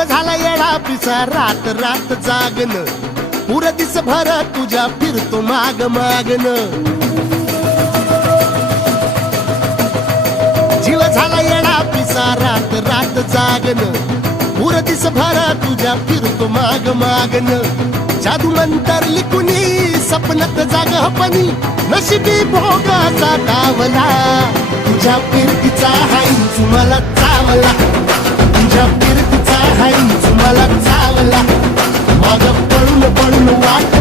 जीव झाला येडा पिसा रात रात जागन. पुर दिस भर तुझ्या फिरतो माग मागन. जीव झाला येडा पिसा रात रात जागन. पुर दिस भर तुझ्या फिरतो माग मागन. जादू मंतर लिकुनी सपनात जाग हपनी. नशिबी भोगाचा डावला तुझ्या फिरतीचा हाई तुम्हाला चावला. तुझ्या everybody know I can't